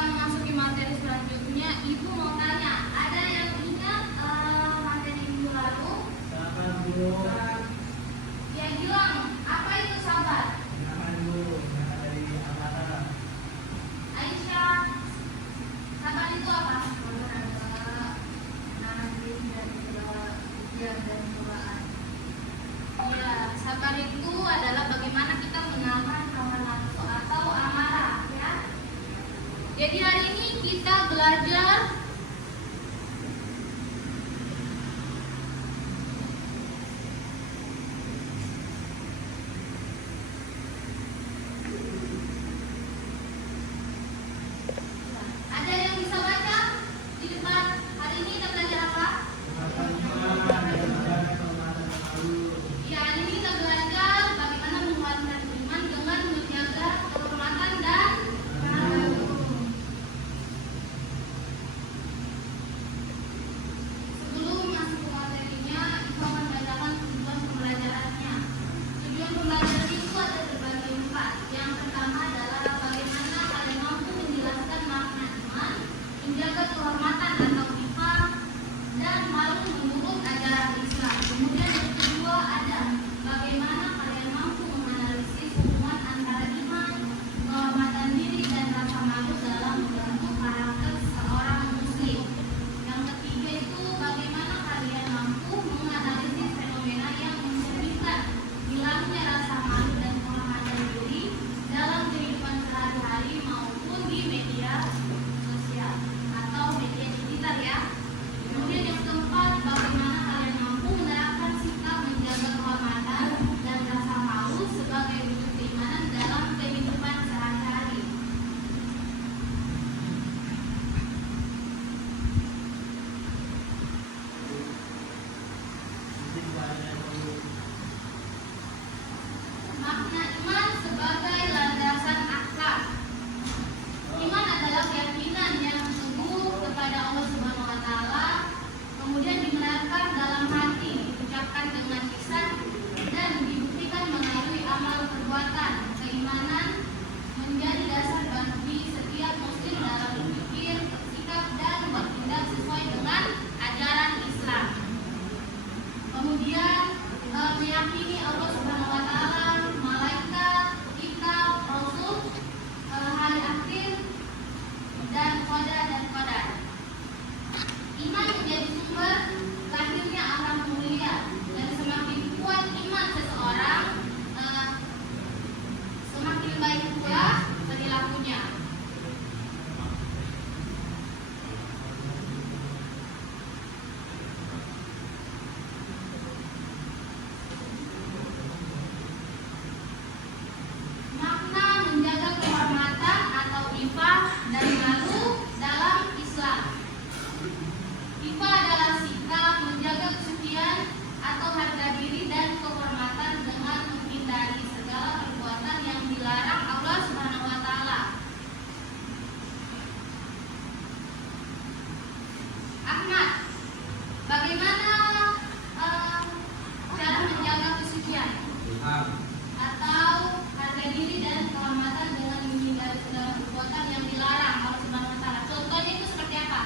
memasuki materi selanjutnya, Ibu mau tanya, ada yang ingat materi minggu lalu? Sabar Bu. Ya Gilang, apa itu sabar? Silakan Bu, berangkat dari amanah. Aisyah, sabar itu apa? Menahan diri dari segala ujian dan cobaan. Ya, sabar itu adalah bagaimana kita menahan hawa nafsu atau amarah, ya. Jadi hari ini kita belajar ada yang bisa baca di depan. Hari ini kita belajar apa? Ya, hari ini kita belajar bagaimana menguatkan iman dengan menjaga kehormatan dan malu. Sebelum masuk ke materinya, Ibu akan bacakan tujuan pembelajarannya. Tujuan pembelajaran itu ada terbagi 4. Yang pertama adalah bagaimana kalian mampu menjelaskan makna iman, menjaga kehormatan atau ifah, dan malu menurut ajaran Islam. Kemudian yang kedua ada bagaimana kalian mampu menganalisis hubungan antara iman, kehormatan diri, dan rasa malu dalam membentuk karakter seorang muslim. Yang ketiga itu bagaimana kalian mampu menganalisis fenomena yang mencerminkan hilangnya rasa malu dan kehormatan diri dalam kehidupan sehari-hari maupun di media sosial atau media digital, ya. Kemudian yang keempat, bagaimana kalian mampu menerapkan sikap menjaga kehormatan dan rasa malu sebagai wujud keimanan dalam kehidupan sehari-hari. Makna iman sebagai landasan akhlak. Iman adalah keyakinan yang teguh kepada Allah Subhanahu wa taala, kemudian dibenarkan dalam hati, diucapkan dengan lisan, dan dibuktikan melalui amal perbuatan. Keimanan menjadi dasar bagi setiap muslim dalam berpikir, bersikap, dan bertindak sesuai dengan ajaran Islam. Kemudian meyakini Allah Subhanahu wa taala, malaikat, kitab, rasul, hari akhir, dan qadar dan qadar. Iman menjadi sumber lahirnya akhlak mulia, dan semakin kuat iman seseorang, semakin baik pula perilakunya. Makna menjaga kehormatan atau ifah dan malu dalam Islam. Ifah adalah sikap menjaga kesucian atau harga diri dan kehormatan dengan menghindari segala perbuatan yang dilarang Allah Subhanahu wa taala. Ahmad, bagaimana cara menjaga kesucian atau harga diri dan kehormatan dengan menghindari segala perbuatan yang dilarang Allah Subhanahu wa taala? Contohnya itu seperti apa?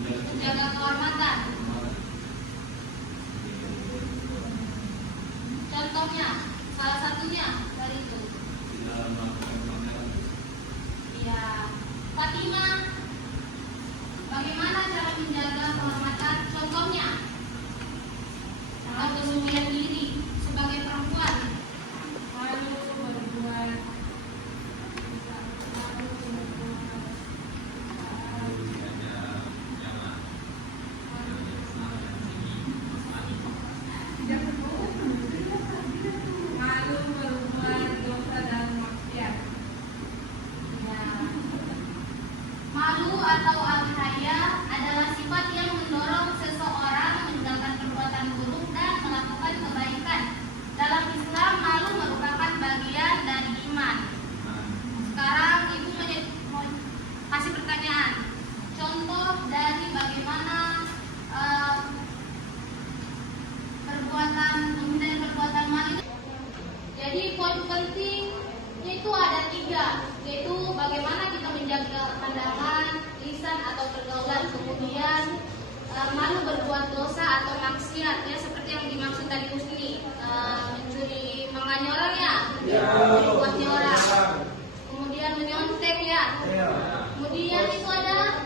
Menjaga kehormatan. Contohnya, salah satunya dari itu. Ya, Fatimah, bagaimana cara menjaga kehormatan? Contohnya, dalam kesucian diri sebagai perempuan. Malu berbuat dosa dan maksiat. Ya. Malu atau al-haya adalah sifat yang mendorong seseorang meninggalkan perbuatan buruk dan melakukan kebaikan. Dalam Islam, malu merupakan bagian dari iman. Sekarang Ibu mau kasih pertanyaan. Contoh dari bagaimana menghindari perbuatan malu. Jadi poin pentingnya itu ada 3, yaitu bagaimana kita menjaga pandangan, lisan atau pergaulan, kemudian malu berbuat dosa atau maksiat, ya seperti yang dimaksud tadi Husni, mencuri manganya orang ya, berbuatnya orang, kemudian menyontek ya, kemudian itu ada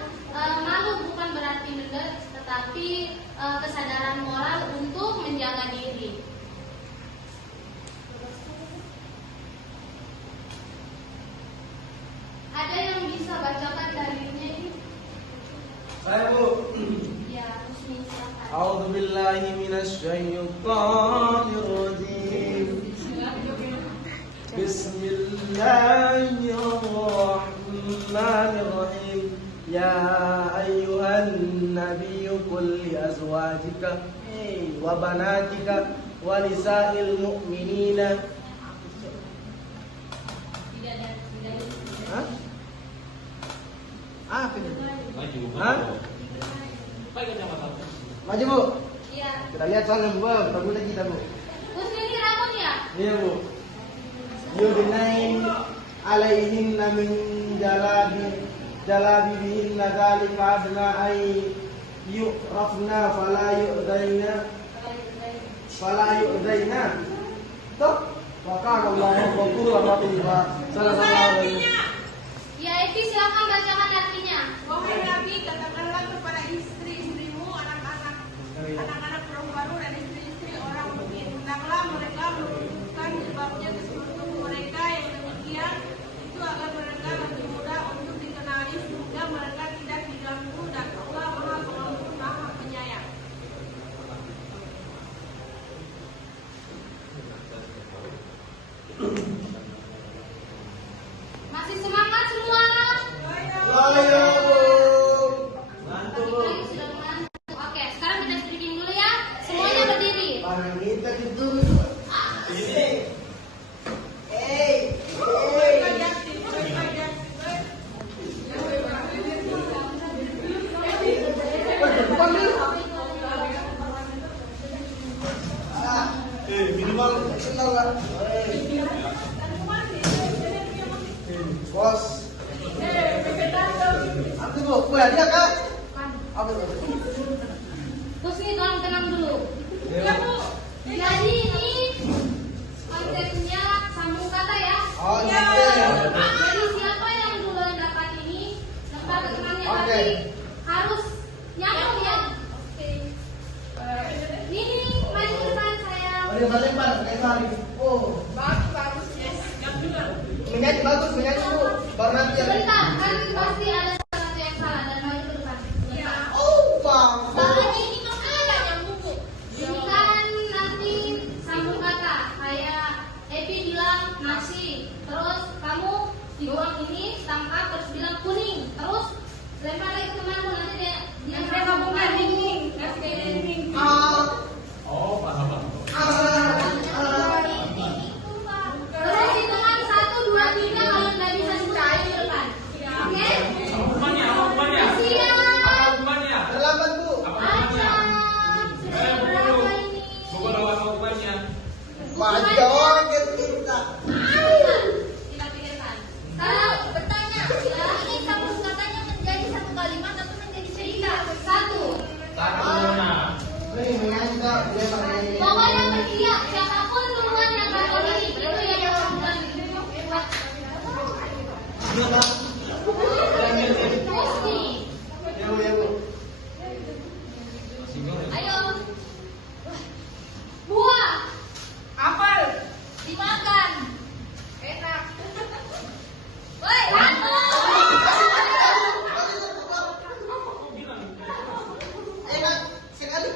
malu bukan berarti minder, tetapi kesadaran moral untuk menjaga diri. Ada yang bisa bacakan dalilnya ini? Saya Bu. Ya, Husni silakan. A'udzu billahi minasy syaithanir rajim. Bismillahirrahmanirrahim. Ya ayyuhan nabiyyu qul li azwajika wa banatika wa nisa'il mu'minina. Hah? Apa ini? Hah? Maju Bu. Iya. Kita lihat soalnya Bu, kita mulai kita Bu. Husni ini rambut ya? Iya Bu. Yudnain alaihinna min jalabibihinna dzalika adna ay yu'rafna fala yu'daina. Tuh, maka Allah ghafurur rahim. Sallallahu alaihi. Ya, Evi silakan bacakan artinya. Wahai Nabi, katakanlah kepada istri-istrimu, anak-anak perempuanmu dan istri-istri orang mukmin, hendaklah mereka menundukkan jilbabnya ke seluruh mereka yang demikian itu agar mereka lebih mudah untuk dikenali sehingga mereka tidak diganggu dan Allah Maha Pengampun Maha Penyayang. Masih semangat semua? Ayo Bu. Tadi sudah mengantuk. Oke, sekarang kita speaking dulu ya. Semuanya berdiri. Barang kita gitu. Minimal kenal lah. Bos. Apa Bu? Boleh dia Kak? Apa itu? Husni tolong tenang dulu. Ya Bu. Jadi ini konsepnya sambung kata ya. Oh iya. Jadi siapa yang duluan dapat ini, dapat temannya Oke. tadi harus nyambung ya. Oke. Ini maju ke depan saya. Ada lempar kayak tadi. Oh, Bagus, yes. menyanyi bagus menyanyi Bu. Baru nanti ya. Sebentar, kan pasti ada satu yang salah dan maju ke depan. Sebentar. Oh, Bang. Salahnya ini kan ada yang buku. Ini kan nanti sambung kata. Kayak Evi bilang nasi, terus kamu dibuang ini tangkap terus bilang kuning, terus lempar lagi ke temanmu nanti dia sambungkan dinding. Terus hitungan 1, 2, 3 kalau nggak bisa sebut ayo ke depan. Oke? Siap. Terlambat Bu. Aja. Sudah berapa ini? Majoget kita. Kita pikirkan. Kalau bertanya, ini kamus katanya menjadi satu kalimat atau menjadi cerita? Satu. Nih menyanyi Kak, dia menyanyi. Pokoknya bertiga. Siapapun duluan yang tahu ini, itu yang duluan. Mesti. Ya Bu, ya Bu. Ayo. Buah Apel. dimakan. Enak. Woi, satu. Enak sekali.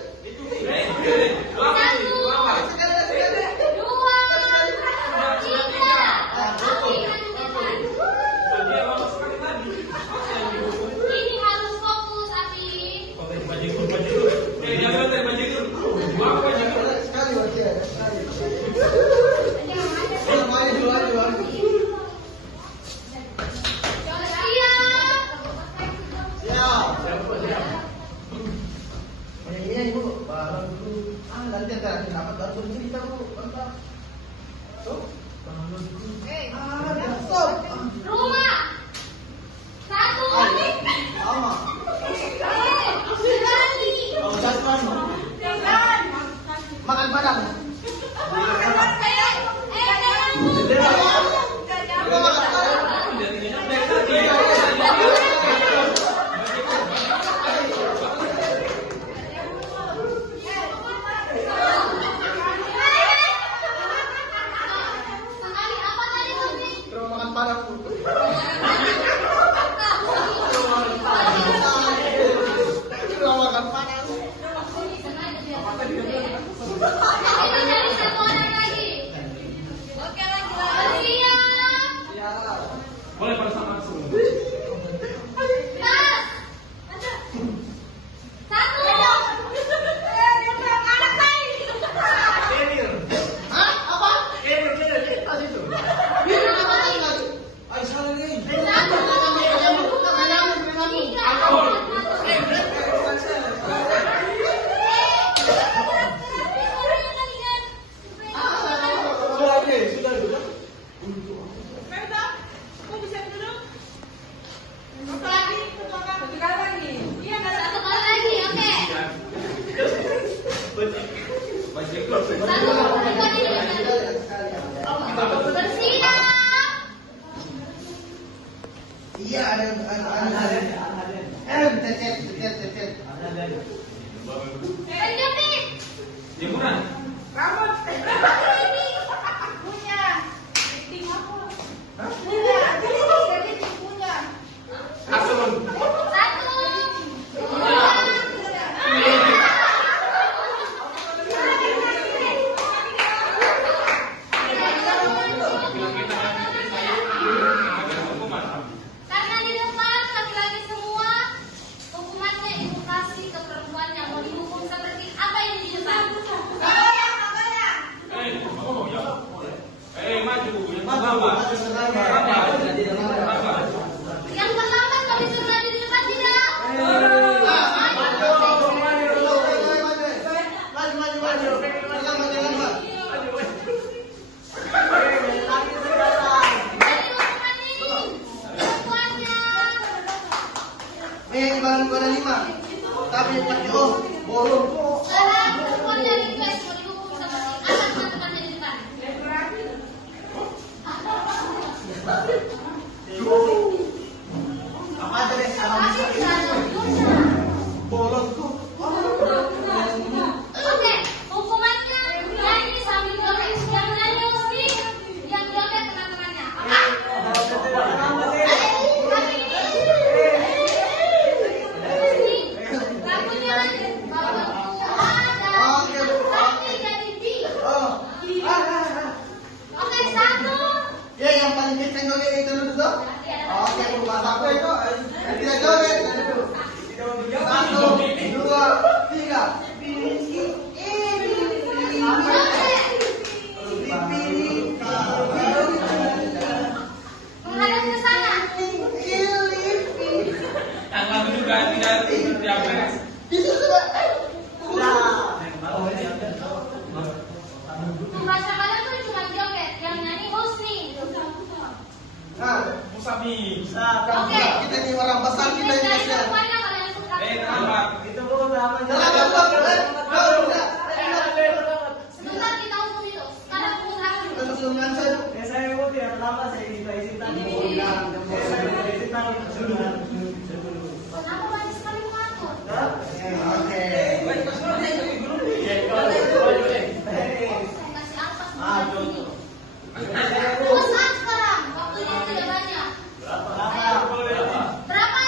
Satu. Dua. Tiga. Ini harus fokus, Abi. Sekali berarti ya. Sekali. Semuanya dulu aja. Siap. Siap. Menyanyi Bu, bareng dulu. Nanti dapat baru cerita Bu. Mantap. Tuh. Eh, Ada. padaku. Makan panas. Kita cari satu orang lagi. Oke, lagi. Siap. Boleh pada sama langsung. Mas. Satu. Dia bilang anak saya. Emil. Hah? Apa? Emil tadi itu. Biar apa lagi? Ayo salah nih. Satu. Tiga. Sudah deh, sudah. Merda, kok bisa duduk? Satu lagi, ketiga lagi. Iya, nggak ada. Satu kali lagi, oke. Satu, bukan ini. Bersiap. Iya, ada. Tetet. Lanjut nih. Jemuran. Rambut. Punya. Meeting apa? Punya. Jadi punya. Asun. Satu. Dua. Karena di depan laki-laki semua, hukumannya ibu kasih ke perempuan yang mau dihukum seperti apa yang di depan. Maju. Yang terlambat kalau disuruh maju di depan tidak. Jadi hukuman ini perempuannya. Tapi pakai bolong. Sekarang perempuan dari guys mau dihukum seperti apa tempatnya di depan. Apa aja deh? Tapi tidak ada dosa. Bolong tuh. Oke, hukumannya nyanyi sambil joget. Yang nyanyi mesti yang joget teman-temannya. Apa? Tapi ini lagunya lagi. Bapakku ada, tapi jadi di. Oh. Oke, satu. Ya, yang paling kita joget itu dulu tuh. Oke, masak itu. Kita joget dulu. 1, 2, 3. Menghadap ke sana. Yang lagu juga tidak beres. Tuh baca-baca tuh cuma joget. Yang nyanyi Husni. Nah, Musabi. Oke. kita ini orang besar kita ini Dari ya. perempuannya kalian suka. Terlambat. Sebentar kita hukum itu. Sekarang hukum hakim. Kenapa banyak sekali mengatur? Kasih apa semua ini? Bosan sekarang. Waktunya tidak banyak. Berapa?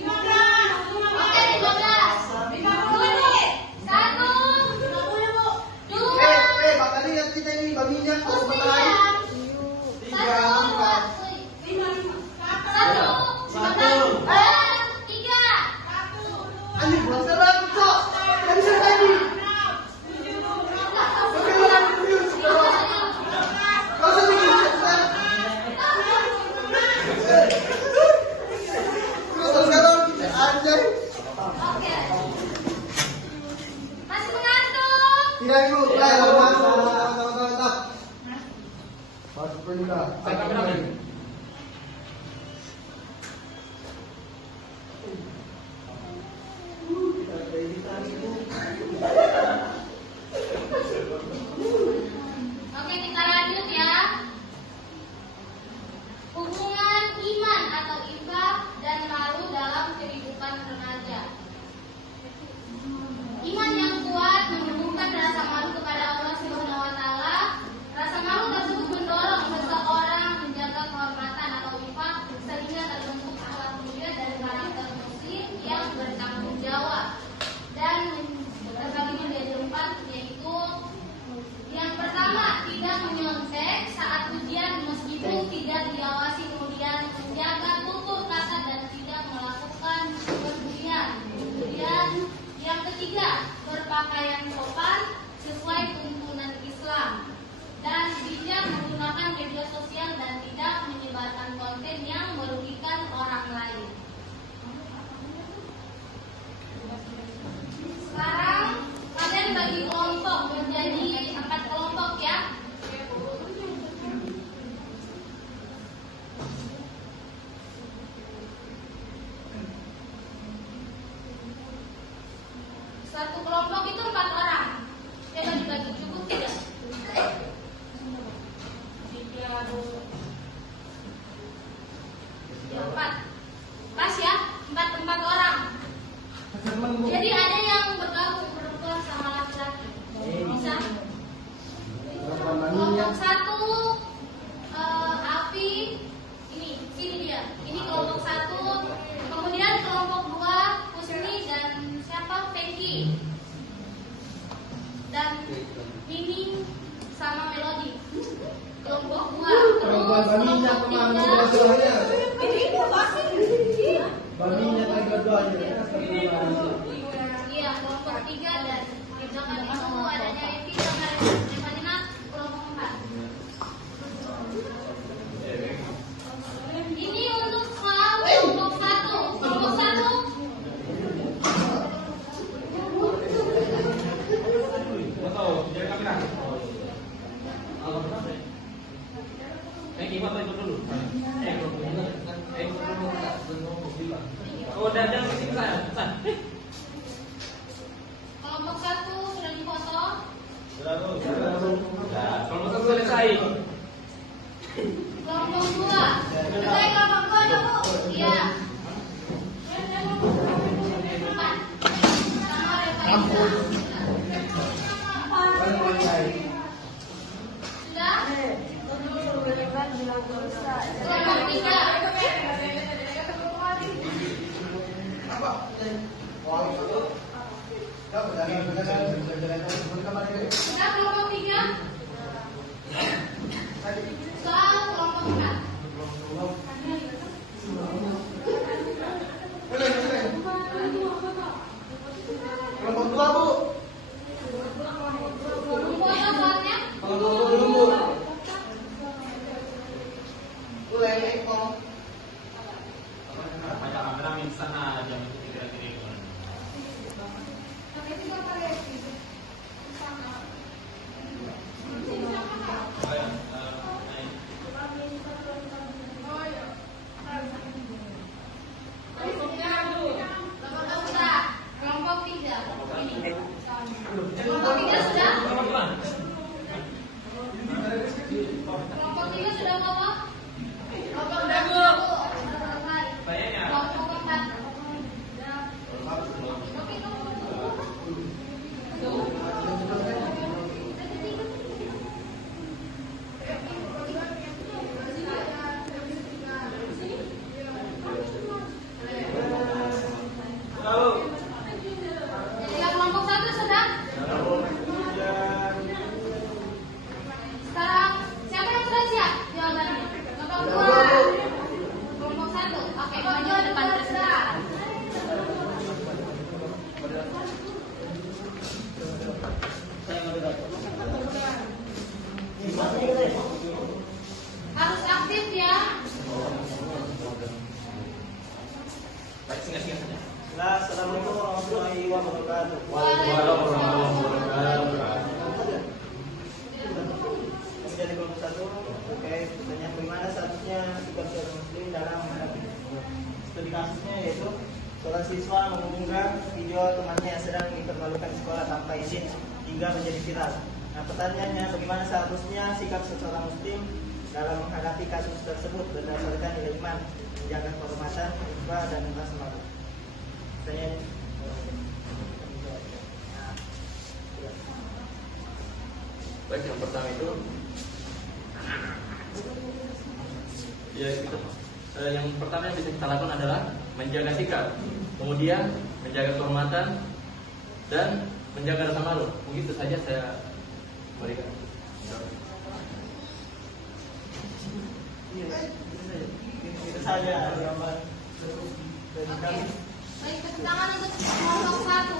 15. Oke, 15. 50. 1. 2. Bakal lihat kita ini babinya kalau Husni bakal ya. Tiga, 1, 2, 3. 3. Ani buat serang, Cok. Enggak bisa tadi. Kau sedikit cepat. Terus sekarang kita anjay. Oke. Masih mengantuk. Tidak ibu, Masuk perintah. Oke, kita lanjut ya. Hubungan iman atau infak dan malu dalam kehidupan remaja. Iman yang kuat menumbuhkan rasa malu kepada Allah Subhanahu wa taala. Rasa malu tersebut mendorong seseorang menjaga kehormatan kelompok 2. Perempuan baminya kemana dua-duanya? Baminya tadi dua-duanya. Iya, kelompok 3 dan sedangkan itu adanya Evi sama Evanina kelompok 4. Ini untuk kelompok 1. Kelompok 1. Atau jadi kamera. Gimana itu dulu? Oh, dan kesini saya. Kelompok 1 sudah difoto. Nah, kalau satu selesai. Kelompok 2. Selesai kelompok 2 dong, Bu. Iya. Empat. Sama Revaisa. Sudah? Kelompok 3. Apa? Wah, itu. Sudah kelompok 3. Soal kelompok 4. Kelompok 2, Bu. Foto soalnya. Kelompok 2 belum, Bu. Boleh, Eko. Banyak kamera di sana jam itu kira-kira. Sudah. Kelompok 3. Ini. Kelompok 3 sudah? Kelompok 3 sudah foto? Kelompok 2 sudah, Bu. Selesai. Bayarnya. Kelompok 4. Lalu. Ya, kelompok 1 sudah? Sekarang siapa yang sudah siap jawabannya? Kelompok 2. Kelompok 1. Oke, maju depan sudah. Harus aktif ya. Baik, singkat-singkat saja. Assalamualaikum warahmatullahi wabarakatuh. Waalaikumsalam warahmatullahi wabarakatuh. Menjadi kelompok 1, oke, tanya bagaimana seharusnya sikap seorang muslim dalam menghadapi studi kasusnya, yaitu seorang siswa mengunggah video temannya yang sedang dipermalukan di sekolah tanpa izin hingga menjadi viral. Nah, pertanyaannya, bagaimana seharusnya sikap seorang muslim dalam menghadapi kasus tersebut berdasarkan nilai iman, menjaga kehormatan, ibadah dan rasa malu. Pertanyaan. Baik, yang pertama itu ya kita yang pertama yang bisa kita lakukan adalah menjaga sikap, kemudian menjaga kehormatan dan menjaga rasa malu. Begitu saja saya berikan. Itu saja jawaban dari kami. Baik, tepuk tangan untuk kelompok 1.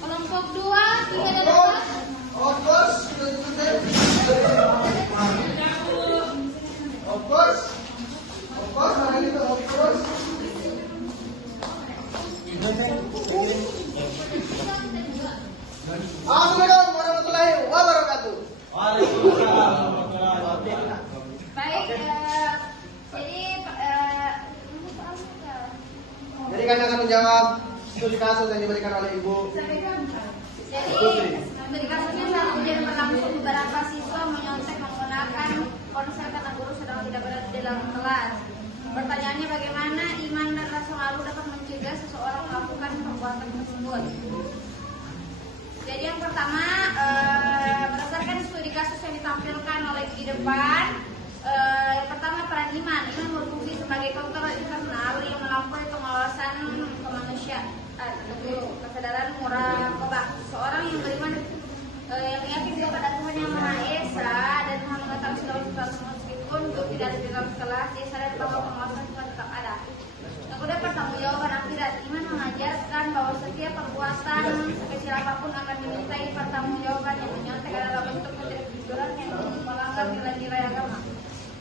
Kelompok 2, 3 dan 4. Of course, hari itu of course. Assalamualaikum warahmatullahi wabarakatuh. Waalaikumsalam warahmatullahi wabarakatuh. Baik, Jadi kami akan menjawab studi kasus yang diberikan oleh Ibu. jadi memberi kasusnya saat ujian berlangsung beberapa siswa menyontek menggunakan ponsel kata guru sedang tidak berada di dalam kelas. Pertanyaannya, bagaimana iman dan rasa malu dapat mencegah seseorang melakukan perbuatan tersebut? Jadi yang pertama, berdasarkan studi kasus yang ditampilkan oleh di depan, yang pertama peran iman. Iman berfungsi sebagai kontrol internal yang melampaui pengawasan kemanusiaan, kesadaran muraqabah. Seorang yang beriman tidak ada di dalam kelas, dia sadar bahwa pengawasan Tuhan tetap ada. Yang kedua, pertanggungjawaban akhirat. Iman mengajarkan bahwa setiap perbuatan kecil apapun akan dimintai pertanggungjawaban yang menyontek adalah bentuk ketidakjujuran yang melanggar nilai-nilai agama.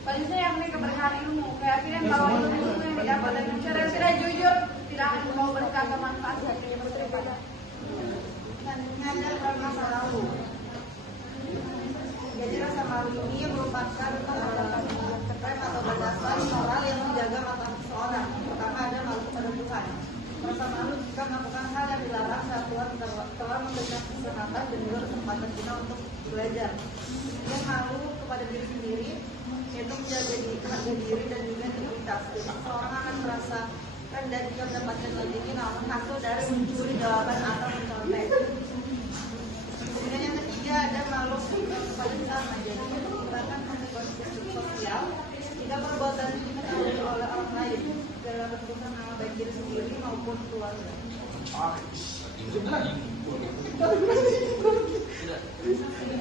Selanjutnya yang memiliki keberkahan ilmu, keyakinan bahwa ilmu yang didapat dari cara yang tidak jujur tidak akan membawa berkah atau manfaat bagi yang beribadah. Selanjutnya adalah rasa malu. Jadi rasa malu ini merupakan rem atau batasan moral yang menjaga mata seseorang. Pertama ada malu kepada Tuhan. Rasa malu jika melakukan hal yang dilarang saat Tuhan telah memberikan kesehatan dan juga kesempatan kita untuk belajar. Yang malu kepada diri sendiri, yaitu menjaga harga diri dan juga integritas. Jadi seseorang akan merasa rendah jika mendapatkan rezeki namun hasil dari mencuri jawaban atau mencontek. Kemudian yang ketiga ada malu kepada sesama. Jadi merupakan konsekuensi sosial jika perbuatan itu diketahui oleh orang lain dalam keputusan nama baik diri sendiri maupun keluarga.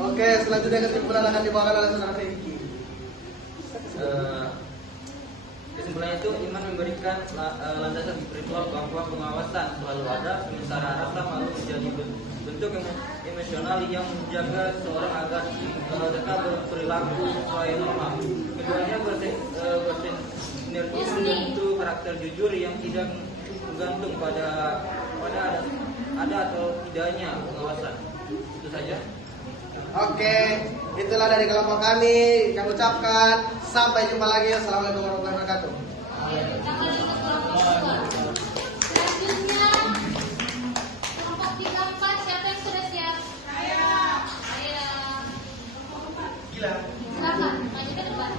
Oke, selanjutnya kesimpulan akan dibawakan oleh saudara Fenki. Kesimpulannya itu iman memberikan landasan spiritual bahwa pengawasan selalu ada, sementara rasa malu menjadi bentuk emosional yang menjaga seorang agar tetap berperilaku sesuai norma. Keduanya bersinergi membentuk karakter jujur yang tidak bergantung pada ada atau tidaknya pengawasan. Itu saja. Oke, itulah dari kelompok kami. Kami ucapkan sampai jumpa lagi. Assalamualaikum warahmatullahi wabarakatuh. Jangan lupa kelompok 2. Selanjutnya kelompok 3-4, siapa yang sudah siap? Saya. Gila. Silakan maju ke depan.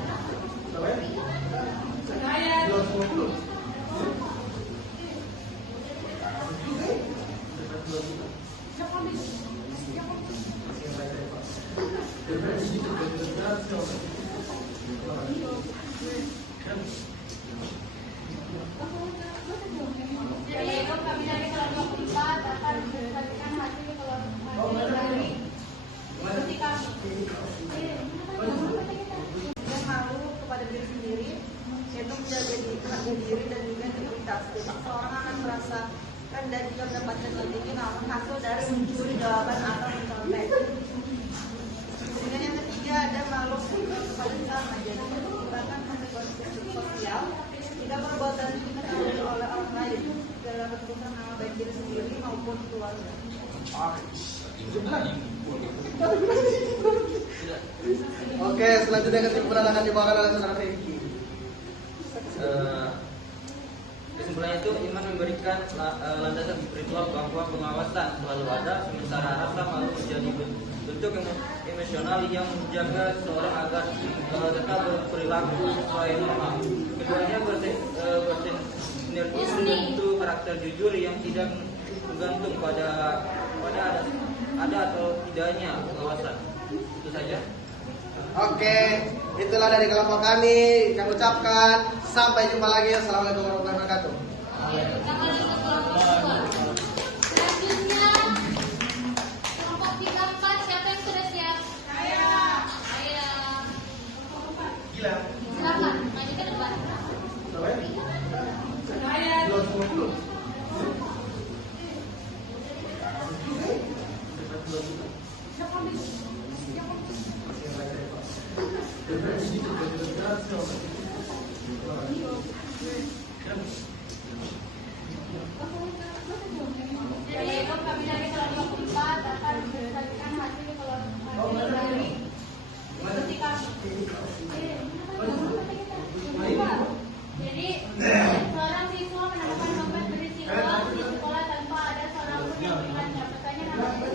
Jadi kami dari kelompok 4 akan membagikan hasil kelompok dari diskusi kami. Yang malu kepada diri sendiri, yaitu menjaga harga diri dan juga integritas. Jadi seseorang akan merasa rendah jika mendapatkan rezeki namun hasil dari mencuri jawaban atau mencontek. Kemudian yang ketiga ada malu kepada sesama. Jadi merupakan konsekuensi sosial jika perbuatan itu diketahui oleh orang lain dalam keputusan nama baik diri sendiri maupun keluarga. Oke, selanjutnya kesimpulan akan dibawakan oleh saudara Fenki. Kesimpulannya itu iman memberikan landasan spiritual bahwa pengawasan selalu ada, sementara rasa malu menjadi bentuk emosional yang menjaga seorang agar tetap berperilaku sesuai norma. Keduanya bersinergi membentuk karakter jujur yang tidak bergantung pada ada atau tidaknya pengawasan. Itu saja. Oke, itulah dari kelompok kami. Kami ucapkan sampai jumpa lagi. Assalamualaikum warahmatullahi wabarakatuh. Jangan lupa kelompok 2. Selanjutnya kelompok 3-4, siapa yang sudah siap? Saya. Gila. Silakan maju ke depan. Jadi kami dari kelompok 4 akan membagikan hasil kelompok dari diskusi kami. Jadi seorang siswa menemukan dompet berisi uang di sekolah tanpa ada seorang pun yang melihatnya. Pertanyaan apa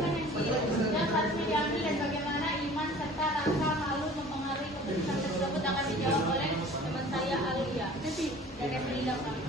yang harusnya diambil dan bagaimana iman serta rasa malu mempengaruhi keputusan tersebut akan dijawab oleh teman saya Alia dari pendidikan kami.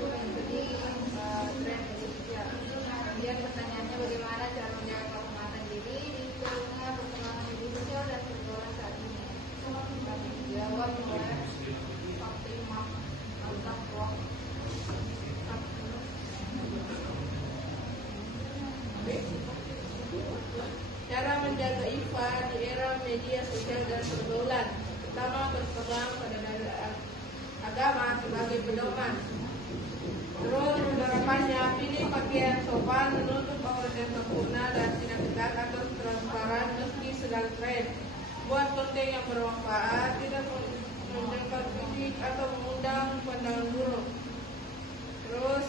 mengikuti tren media sosial. Kemudian pertanyaannya bagaimana cara menjaga kehormatan diri di tengah perkembangan media sosial dan pergaulan saat ini? Kami dijawab oleh Fatimah Al-Taqwa. Cara menjaga IFA di era media sosial dan pergaulan. Pertama, berpegang pada dalil agama sebagai pedoman. Terus penerapannya, pilih pakaian sopan, menutup aurat yang sempurna dan tidak ketat atau transparan meski sedang tren. Buat konten yang bermanfaat, tidak mendapat kritik atau mengundang pandangan buruk. Terus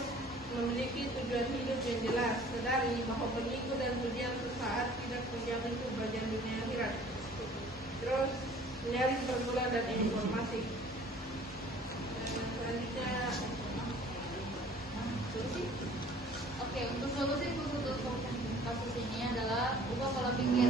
memiliki tujuan hidup yang jelas, sadari bahwa pengikut dan tujuan sesaat tidak menjamin kebahagiaan dunia akhirat. Terus mencari pergaulan dan informasi. Dan selanjutnya solusi. Oke, untuk solusi khusus kasus ini adalah ubah pola pikir.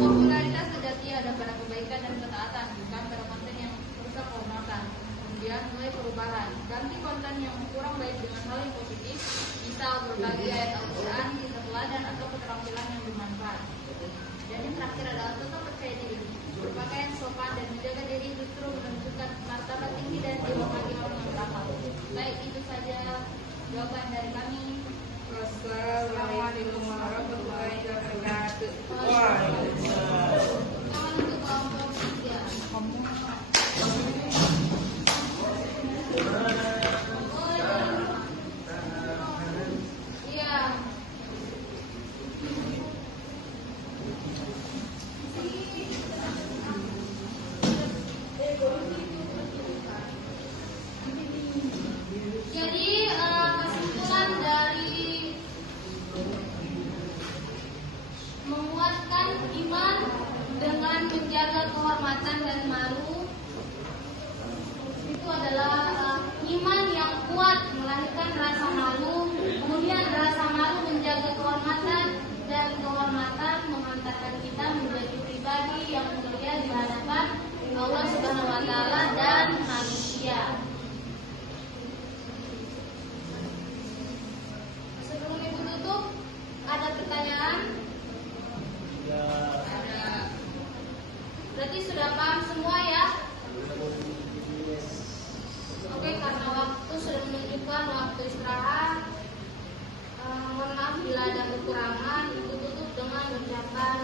Popularitas sejati ada pada kebaikan dan ketaatan, bukan pada konten yang merusak kehormatan. Kemudian mulai perubahan, ganti konten yang kurang baik dengan hal yang positif, misal berbagi ayat Al-Quran, kisah teladan atau keterampilan yang bermanfaat. Dan yang terakhir adalah tetap percaya diri, berpakaian sopan dan menjaga diri justru menunjukkan martabat tinggi dan dihormati orang yang berakal. Baik, itu saja jawaban dari kami. Wassalamualaikum warahmatullahi wabarakatuh. Tangan untuk kelompok 3. Iya. Jadi kesimpulan dari menguatkan iman dengan menjaga kehormatan dan malu itu adalah iman yang kuat melahirkan rasa malu, kemudian rasa malu menjaga kehormatan, dan kehormatan mengantarkan kita menjadi pribadi yang mulia di hadapan Allah Subhanahu wa taala dan manusia. Sebelum ibu tutup, ada pertanyaan? Ada. Berarti sudah paham semua ya? Oke, karena waktu sudah menunjukkan waktu istirahat. Mohon maaf bila ada kekurangan. Ibu tutup dengan ucapan